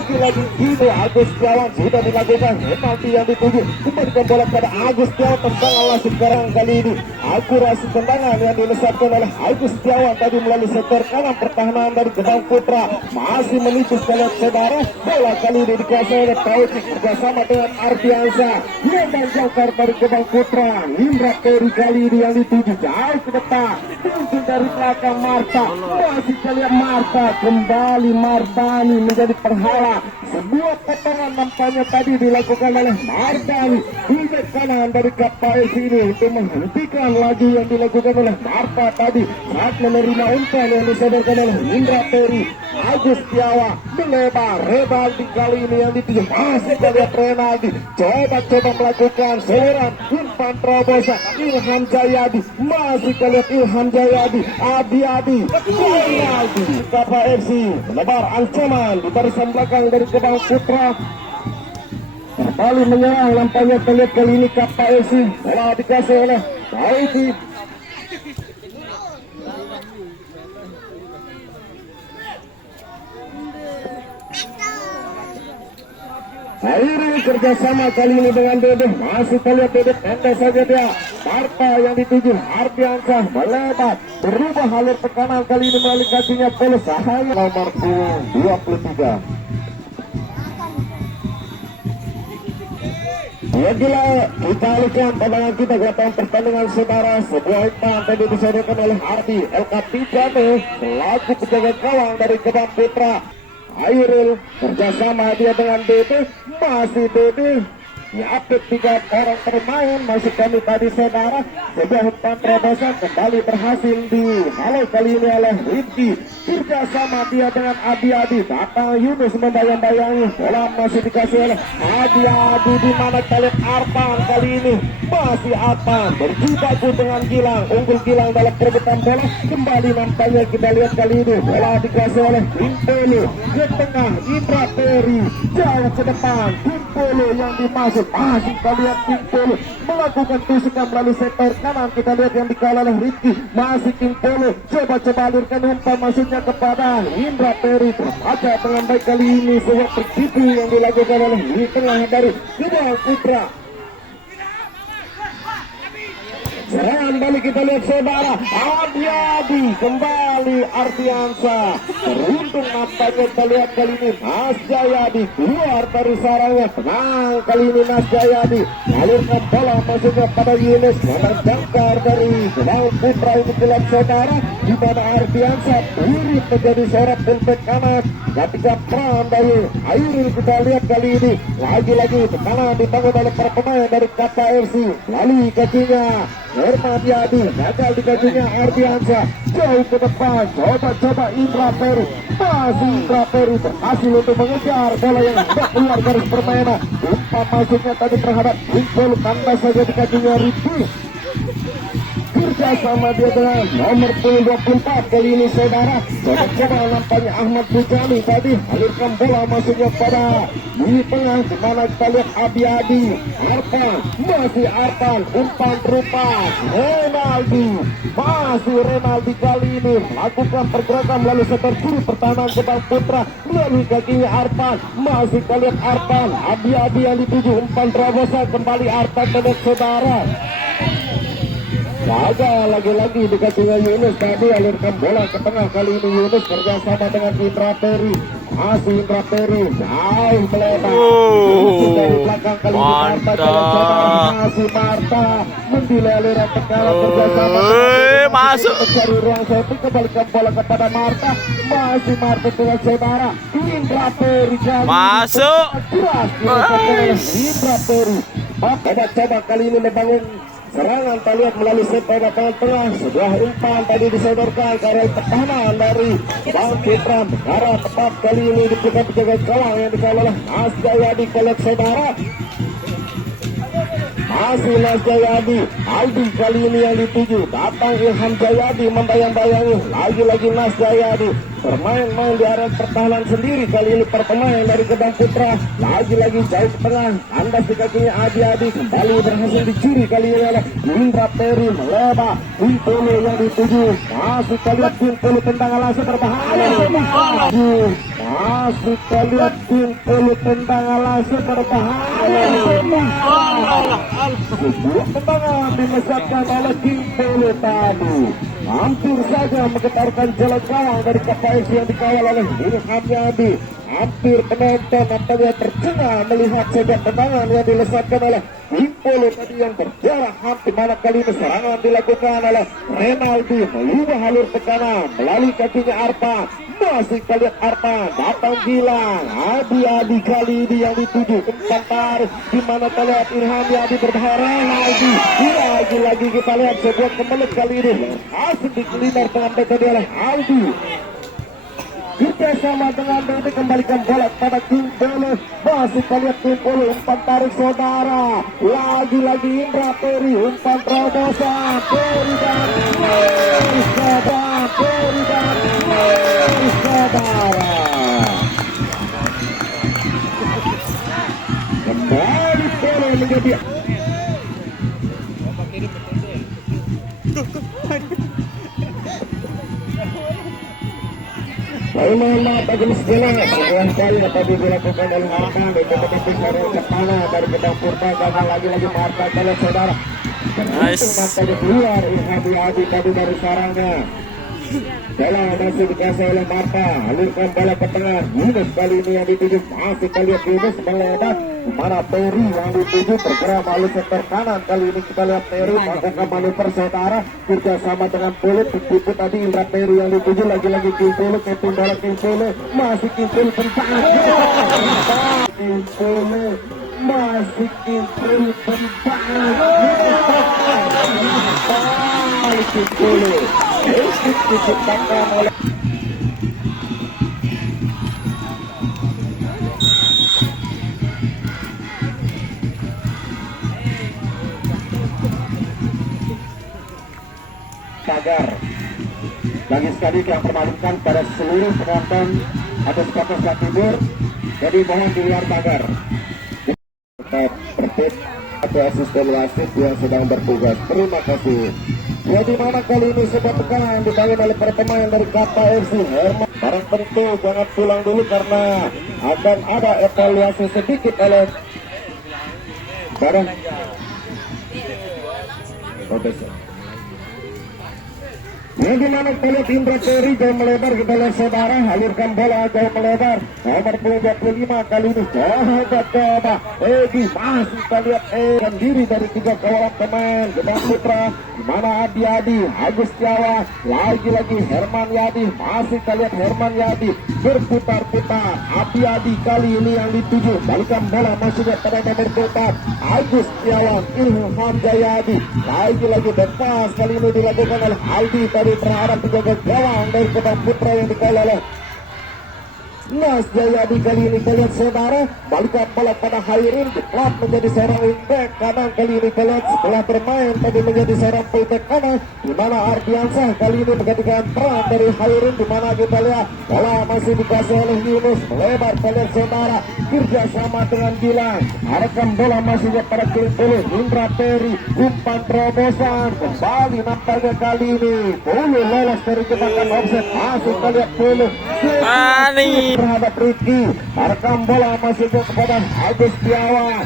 lagi itu Agus Setiawan sudah dilakukan penalti yang dituju kembalikan bola pada Agus Setiawan tentang langsung sekarang kali ini akurasi tendangan yang dilesatkan oleh Agus Setiawan tadi melalui sektor kanan pertahanan dari Gebang Putra masih menipis kalian saudara. Bola kali ini dikuasai oleh Taufik bersama dengan Ardiansa yang jangkar dari Gebang Putra. Indra Peri kali ini yang dituju jauh ke depan, mungkin dari belakang Marta, masih kalian Marta, kembali Martani menjadi perhala. Sebuah potongan nampaknya tadi dilakukan oleh Martani di kanan dari KPS ini untuk menghentikan laju yang dilakukan oleh Marta tadi saat menerima umpan yang disodorkan oleh Indra Peri. Agus Setiawan melebar Renaldi kali ini yang dituju masih kalian Renaldi coba melakukan serangan umpan terobosan Ilham Jayadi, masih kalian Ilham Jayadi, Adi Renaldi. KPFC melebar ancaman di barisan belakang dari Gebang Putra. Kembali menyerang nampaknya terlihat kali ini KPFC. Bola dikasih oleh Taufik. Akhirnya kerjasama kali ini dengan Dede, masih terlihat Dede pendek saja dia. Marta yang dituju Ardiansyah melebar berubah alur tekanan kali ini melalui kakinya Polo Sahaya nomor 23. Ya gila, kita alihkan pandangan kita ke lapangan pertandingan saudara. Sebuah umpan tadi disodorkan oleh Ardi LKP Jane selaku penjaga gawang dari Gebang Putra. Airil kerjasama dia dengan Dede, masih Dede diapit 3 orang bermain, masih kami tadi saudara. Sebuah umpan terobosan kembali berhasil di halo kali ini oleh Rifki, kerjasama dia dengan Adi datang Yunus membayang-bayangi, bola masih dikasih oleh Adi di mana kalian Arpan kali ini masih Arpan berjibaku dengan Gilang, unggul Gilang dalam perebutan bola. Kembali nampaknya kita lihat kali ini bola dikasih oleh Timpolo ke tengah, Indra Peri jauh ke depan, Timpolo yang dimasuk, masih kita lihat Timpolo melakukan tusukan melalui sektor kanan. Kita lihat yang dikalah oleh Rifki, masih Timpolo coba alirkan umpan masuknya kepada Indra Peri, terbaca dengan baik kali ini sebuah tertipu yang dilakukan oleh di tengah dari Gebang Putra. Serangan balik kita lihat saudara, Adi kembali Ardiansa, beruntung nampaknya kita lihat kali ini Mas Jayadi keluar dari sarangnya, tenang kali ini Mas Jayadi alirkan bola masuknya pada Yunus, nomor jangkar dari Gebang Putra ini kita saudara, di mana Ardiansa turut menjadi seorang fullback kanan ketika peran dari Airil. Kita lihat kali ini lagi-lagi tekanan dibangun oleh para pemain dari KPFC, lalu kakinya Herman Yadi gagal di kakinya Ardiansa jauh ke depan, coba Indra Peri, masih Indra Peri berhasil untuk mengejar bola yang tidak keluar garis permainan. Umpan masuknya tadi terhadap Timpolo, kandas saja di kakinya Rifki, kerjasama dia dengan nomor 24 kali ini saudara. Coba nampaknya Ahmad Bujani tadi alirkan bola masuknya pada di tengah, di mana kita lihat Adi Arpan, masih Arpan, umpan berupa Renaldi, masih Renaldi kali ini melakukan pergerakan melalui sektor kiri pertahanan Gebang Putra melalui kakinya Arpan, masih kita lihat Arpan, Adi yang dituju umpan terobosan kembali Arpan dan saudara. Gagal lagi-lagi di kakinya Yunus tadi alirkan bola ke tengah, kali ini Yunus kerjasama dengan Indra Peri, masih Indra Peri jauh melebar dari belakang kali ini Marta, masih Marta mendelay aliran tekanan kerjasama masuk mencari ruang setting, kembalikan bola kepada Marta, masih Marta dengan saudara Indra Peri masuk Indra Peri coba kali ini membangun serangan. Kita lihat melalui sektor lapangan tengah, sebuah umpan tadi disodorkan ke arah pertahanan dari Gebang Putra. Arah tepat kali ini dibuka penjaga gawang yang dikawal oleh Mas Jayadi. Kolek saudara, masih Mas Jayadi, Aldi kali ini yang dituju, datang Ilham Jayadi membayang-bayangi, lagi-lagi Mas Jayadi bermain-main di area pertahanan sendiri. Kali ini pemain dari Gebang Putra lagi-lagi jauh ke tengah, kandas di kakinya Adi kembali berhasil dicuri kali ini oleh Indra Peri, melebar Timpolo yang dituju, masih kali ini Timpolo tendangan langsung berbahaya, Masih kalian tim polu tendangan langsung berbahaya. Sebuah tendangan dimesatkan oleh tim polu tadi. Hampir saja menggetarkan jalan gawang dari KPS yang dikawal oleh Ilham Yadi. Hampir penonton nampaknya tercengang melihat saja tendangan yang dilesatkan oleh tim polu tadi yang berjarak hampir mana kali ini serangan dilakukan oleh Renaldi mengubah alur tekanan melalui kakinya Arpa. Masih kalian Arpa datang Gilang Adi kali ini yang dituju umpan tarik di mana kalian Ilham Yadi berbahaya Renaldi. Lagi kita lihat sebuah kemelut kali ini asik dikelinar dengan metode oleh Aldi. Kita sama dengan Dede kembalikan bola pada tim polu. Masih kalian tim polu umpan tarik saudara. Lagi-lagi Indra Peri umpan terobosan. Peri dan saudara. Kembali polu menjadi Bagaimana bagi sejenak bagian kali dapat dilakukan oleh Marta di kompetisi Korea Jepang dari Gedang Purba gagal lagi Marta kalian saudara. Nice. Marta keluar Ilham Yadi tadi dari sarangnya. Bola masih dikasih oleh Marta, alurkan bola ke tengah. Yunus kali ini yang dituju masih kalian Yunus meledak. Mana Peri yang dituju bergerak melalui sektor kanan. Kali ini kita lihat Peri melakukan manuver saudara kerjasama dengan Pulut. Begitu tadi Indra Peri yang dituju lagi-lagi Kimpulu, keping bola Kimpulu, masih Kimpulu pencang. Kimpulu masih Kimpulu pencang. Kimpulu diciptakan oleh Tagar. Lagi sekali yang permalukan pada seluruh penonton atau supporter saat tidur. Jadi mohon di luar tagar. Tetap tertib atau asisten wasit yang sedang bertugas. Terima kasih. Jadi mana kali ini sebuah tekanan dibangun oleh para pemain dari KPFC Herman. Barang tentu jangan pulang dulu karena akan ada evaluasi sedikit oleh barang profesor. Yang dimana kita lihat Indra Peri jauh melebar, kita lihat saudara alurkan bola jauh melebar nomor 25 kali ini coba Edi masih kita lihat sendiri dari 3 kawalan pemain Gedang Putra dimana Adi Agus Jawa lagi Herman Yadi masih kita lihat Herman Yadi berputar-putar Adi kali ini yang dituju balikan bola masuknya pada nomor 4 Agus Jawa Ilham Jayadi lagi depan kali ini dilakukan oleh Aldi tadi terhadap penjaga gawang dari Gedang Putra yang dikawal oleh Mas Jayadi. Kali ini kalian saudara balikan bola pada Hairun diklap menjadi seorang wingback kanan. Kali ini kalian setelah bermain tadi menjadi seorang fullback kanan di mana Ardiansah kali ini menggantikan peran dari Hairun di mana kita lihat bola masih dikasih oleh Yunus melebar kalian saudara kerjasama dengan Gilang arahkan bola masih pada Kimpulu Indra Peri umpan terobosan kembali nampaknya kali ini Pulu lolos dari jebakan offset masih kalian Pulu terhadap Ricky arahkan bola masih kepada Agus Tiawan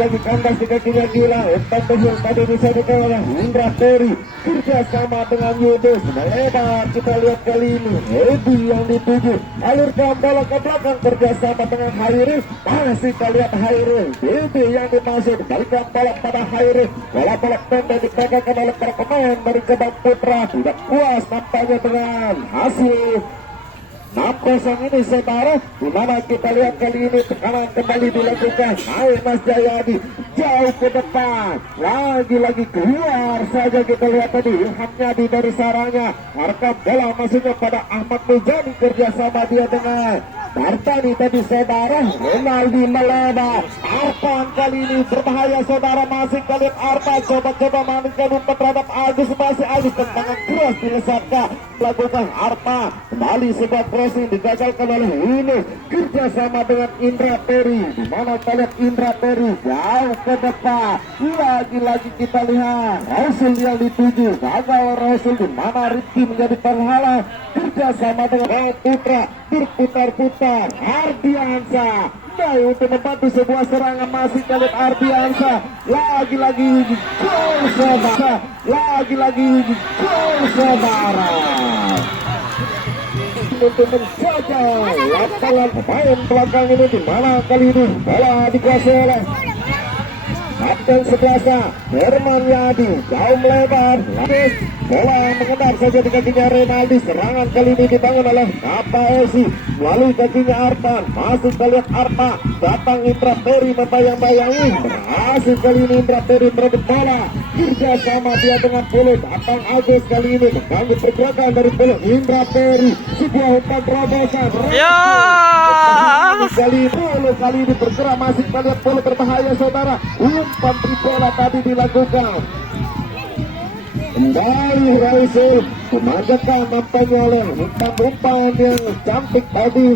lagi kandas di kakinya Gilang umpan kecil tadi bisa dikawal oleh Indra Peri kerjasama dengan Yunus melebar kita lihat kali ini Edi yang dituju alurkan bola ke belakang kerjasama dengan Hairul masih kita lihat Hairul Edi yang dimasuk balikan bola pada Hairul bola pendek dipegangkan oleh para pemain dari Gedang Putra tidak puas nampaknya dengan hasil 6-0 ini saudara dimana kita lihat kali ini tekanan kembali dilakukan Mas Jayadi jauh ke depan lagi keluar saja kita lihat tadi Ilham Yadi dari sarangnya arahkan bola masuknya pada Ahmad Mujani kerjasama dia dengan Martani tadi saudara Renaldi melebar Arpan kali ini berbahaya saudara masih kalian Arpan coba menangkan umpan terhadap Agus masih Agus tendangan keras dilesatkan melakukan Arpa kembali sebuah crossing digagalkan oleh Yunus kerjasama dengan Indra Peri di mana kalian Indra Peri jauh ke depan lagi kita lihat Rasul yang dituju gagal Rasul di mana Rifki menjadi penghalang kerjasama dengan Putra berputar-putar Dokter Ardiansa. Nah, untuk membantu sebuah serangan masih kali Ardiansa. Lagi-lagi gol saudara. Lagi-lagi gol saudara. Untuk menjaga lapangan pemain belakang ini, di mana kali ini bola dikuasai oleh kapten 11 Herman Yadi. Jauh melebar, lapis bola mengendap saja di kakinya Renaldi. Serangan kali ini dibangun oleh KPSI melalui kakinya Arpan. Masuk ke lihat Arpa, datang Indra Peri membayang-bayangi. Berhasil kali ini Indra Peri merebut bola. Kerja sama dia dengan Polo. Datang Agus kali ini mengganggu pergerakan dari Polo. Indra Peri, sebuah umpan terobosan. Ya. Kali ini bergerak, masih melihat Polo berbahaya saudara. Umpan bola tadi dilakukan. Kembali Raisul memanjakan nampaknya oleh umpan yang cantik tadi,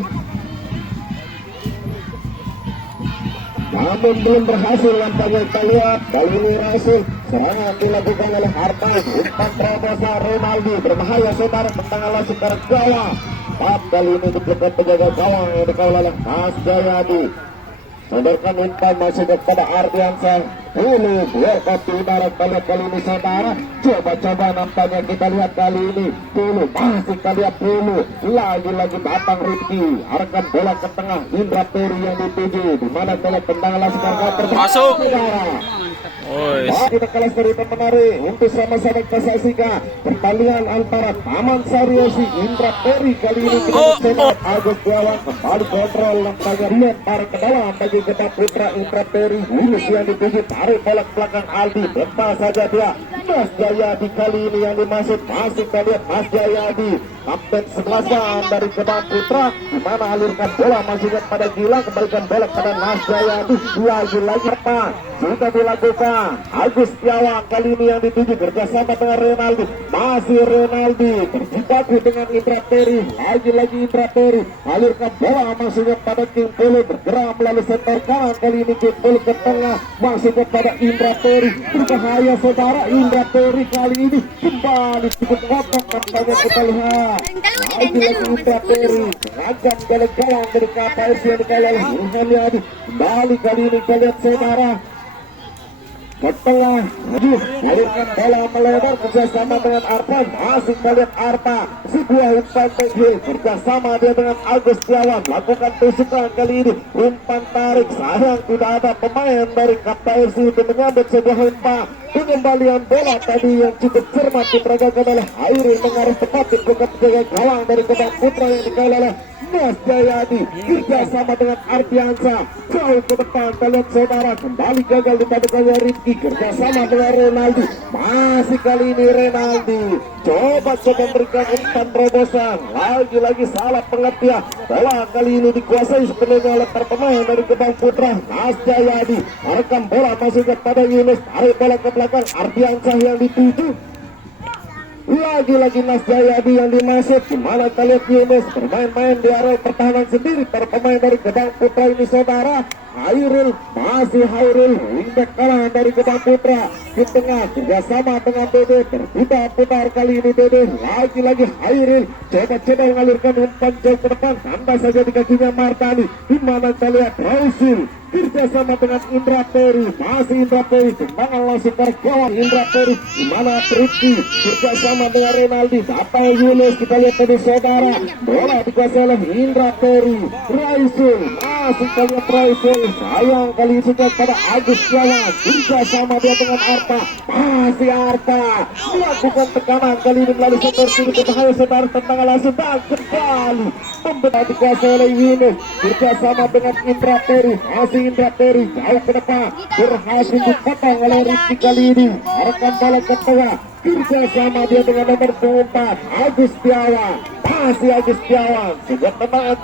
namun belum berhasil nampaknya. Kita lihat kali ini Raisul, serangan dilakukan oleh Hartai. Umpan terobosan Renaldi berbahaya saudara, tendangan langsung ke gawang. Kali ini dikejar penjaga gawang yang dikawal oleh Mas Jayadi. Sodorkan umpan masih kepada Ardiansa. Dulu buat kopi udara kali ini saudara. Coba-coba nampaknya kita lihat kali ini. Dulu masih kita lihat dulu. Lagi-lagi datang Rifki. Arahkan bola ke tengah. Indra Peri yang dituju. Dimana bola tendangan langsung masuk. Kita kelas dari menarik untuk sama-sama kita saksikan pertandingan antara Taman Saryosi Indra Peri. Kali ini kita Agus Guawan kembali kontrol nampaknya, lihat tarik ke dalam bagi kita putra Indra Peri. Lulus yang dituju, tarik bola ke belakang Aldi, lepas saja dia. Mas Jayadi kali ini yang dimasuk, masih kita lihat Mas Jayadi kapten 11 dari Kedang Putra, di mana alirkan bola masihnya pada Gilang, kembalikan bola pada Mas Jayadi. Lagi-lagi apa sudah dilakukan. Agus Setiawan kali ini yang dituju, kerjasama dengan Renaldi. Masih Renaldi terjebak dengan Indra Peri. Lagi-lagi Indra Peri alirkan bola masihnya pada King Polo, bergerak melalui sektor kanan. Kali ini King Polo ke tengah, masih kepada Indra Peri. Berbahaya saudara, Indra Peri kali ini kembali cukup ngotot nampaknya. Kita lihat lagi-lagi Indra Peri ragam galang-galang dari KPSI yang dikawal oleh Herman Yadi. Kembali kali ini kita lihat saudara ke tengah, alirkan bola melebar kerjasama dengan Arpan. Masih melihat Arpa, sebuah umpan PG kerjasama dia dengan Agus Setiawan, lakukan tusukan kali ini. Umpan tarik, sayang tidak ada pemain dari KPSI untuk menyambut sebuah umpan. Pengembalian bola tadi yang cukup cermat diperagakan oleh Hairi, mengarah tepat di bukan penjaga gawang dari Kedang Putra yang dikawal oleh Mas Jayadi. Kerja sama dengan Ardiansa, jauh ke depan. Kalian saudara, kembali gagal di padukannya Rifki, kerja sama dengan Renaldi. Masih kali ini Renaldi coba memberikan umpan terobosan. Lagi-lagi salah pengertian. Bola kali ini dikuasai sepenuhnya oleh para pemain dari Kedang Putra. Mas Jayadi merekam bola masuk kepada Yunus, tarik bola ke belakang. Ardiansa yang dituju. Lagi-lagi Mas Jayadi yang dimasuk, dimana kalian Yunus bermain-main di area pertahanan sendiri. Para pemain dari Kedang Putra ini saudara, Hairil, masih Hairil, wingback kanan dari Kedang Putra di tengah, kerjasama dengan Dede, berputar-putar kali ini Dede. Lagi-lagi Hairil coba-coba mengalirkan umpan jauh ke depan, tambah saja di kakinya Martani, dimana kalian Raisul kerjasama dengan Indra Peri. Masih Indra Peri, tembangan langsung ke gawang Indra Peri, dimana Rifki kerjasama dengan Renaldi. Sampai Yunus, kita lihat tadi saudara, bola dikuasai oleh Indra Peri. Raisul, masih kalian Raisul, sayang kali sudah pada Agus Setiawan, kerjasama dia dengan Arta. Masih Arta melakukan tekanan kali ini melalui sektor kiri, berbahaya saudara, tendangan langsung dan kembali pembenahan dikuasai oleh Yunus, kerjasama dengan Indra Peri. Masih Indra Peri jauh ke depan, berhasil dipotong oleh Rifki kali ini. Arahkan bola ke tengah, kerjasama dia dengan nomor 24 Agus Setiawan. Masih Agus Setiawan, sebuah tendangan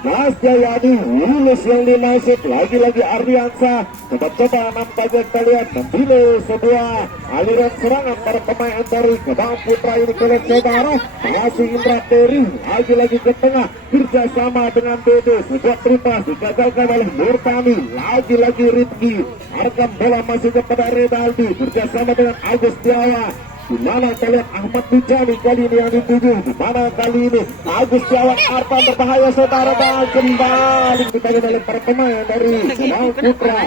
Mas Jayadi. Lulus yang dimasuk, lagi-lagi Ardiansa coba-coba nampaknya kita lihat memilih sebuah aliran serangan para pemain dari Kedang Putra ini. Kalian saudara, masih Indra Peri lagi-lagi ke tengah, kerjasama dengan Dede, sebuah tripas digagalkan oleh Murtani. Lagi-lagi Rifki, arahkan bola masih kepada Renaldi, kerjasama dengan Agus Setiawan. di mana kita lihat Ahmad Bijani kali ini yang dituju, di mana kali ini Agus Setiawan Arpan berbahaya saudara, dan kembali kita lihat oleh para pemain dari Semarang Putra.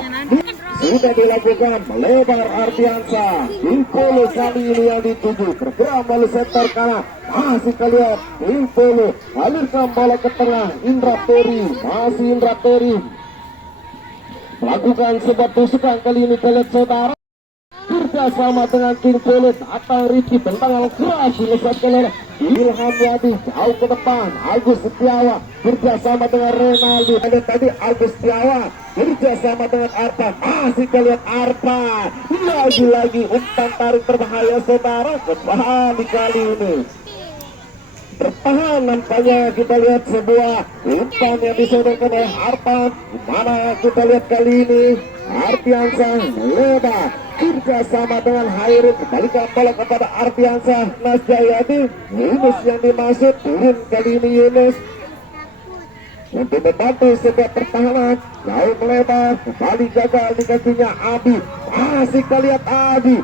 Sudah dilakukan melebar Ardiansa, Impolo kali ini yang dituju, bergerak melalui sektor kanan, masih kita lihat Impolo alirkan bola ke tengah, Indra Peri, masih Indra Peri melakukan sebuah tusukan kali ini kita lihat saudara, kerjasama dengan King Polit atau Ricky, tendangan keras dilesakan oleh Ilham Yadi, jauh ke depan Agus Setiawan kerjasama dengan Renaldi, ada tadi Agus Setiawan kerjasama dengan Arpan, masih kita lihat Arpan, lagi-lagi umpan tarik berbahaya saudara, kembali kali ini bertahan nampaknya. Kita lihat sebuah umpan yang disodorkan oleh Arpan, dimana kita lihat kali ini Ardiansa melebar kerjasama dengan Hairul, kembalikan bola kepada Ardiansa, Nas Jayadi, Yunus yang dimaksud, turun kali ini Yunus untuk membantu sebuah pertahanan, jauh melebar, kembali gagal di kakinya Abi, masih kita lihat Abi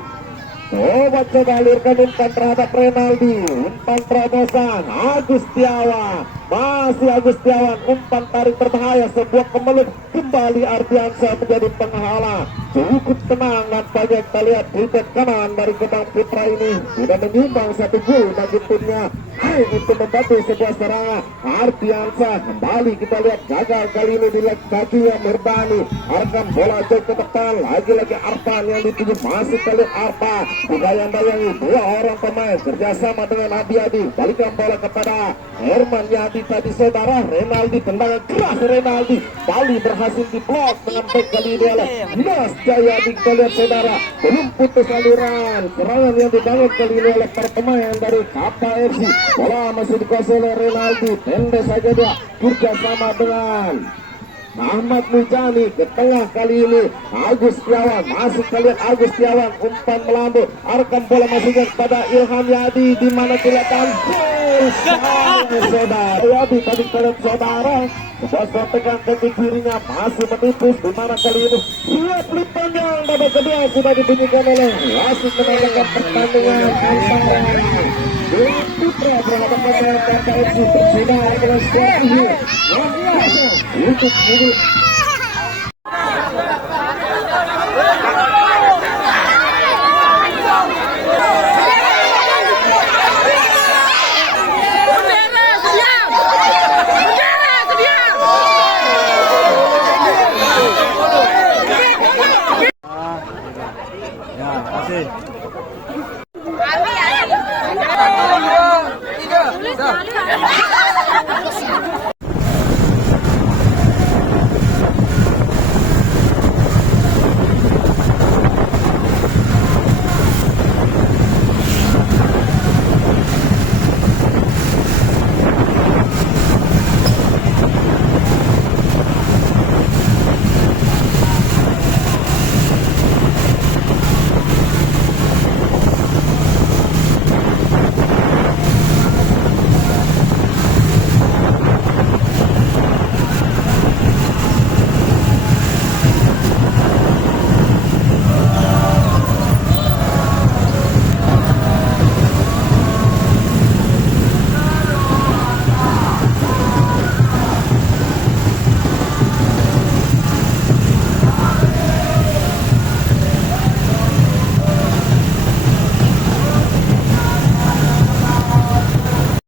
coba alirkan umpan terhadap Renaldi, umpan terobosan Agus Setiawan, masih Agus Setiawan, umpan tarik berbahaya, sebuah kemelut, kembali Ardiansa menjadi penghalang, cukup tenang nampaknya. Kita lihat butet kanan dari Gebang Putra ini sudah menyumbang satu gol bagi timnya untuk membantu sebuah serangan Ardiansa. Kembali kita lihat gagal kali ini di kaki yang Mirbani, arahkan bola jauh ke depan, lagi-lagi Arpan yang dituju, masih kita lihat Arpan bayang-bayangi dua orang pemain kerjasama dengan Adi, balikan bola kepada Herman Yadi tadi saudara, Renaldi, tendangan keras Renaldi, Bali berhasil diblok dengan baik kali ini oleh Mas Jayadi. Kita lihat saudara, belum putus aliran serangan yang dibangun kali ini oleh para pemain dari KPFC, bola masih dikuasai oleh Renaldi, pendek saja dia kerjasama dengan Ahmad Mujani ke tengah kali ini Agus Setiawan, masih kalian Agus Setiawan, umpan melambung, arahkan bola masukkan kepada Ilham Yadi, di mana kelihatan saudara Yadi tadi kalian saudara sebuah sotekan kaki kirinya masih menipis, di mana kali ini siap panjang babak kedua sudah dibunyikan oleh wasit menentukan pertandingan antara Putra berhadapan dengan KPFC, bersama dengan skuad ini untuk ini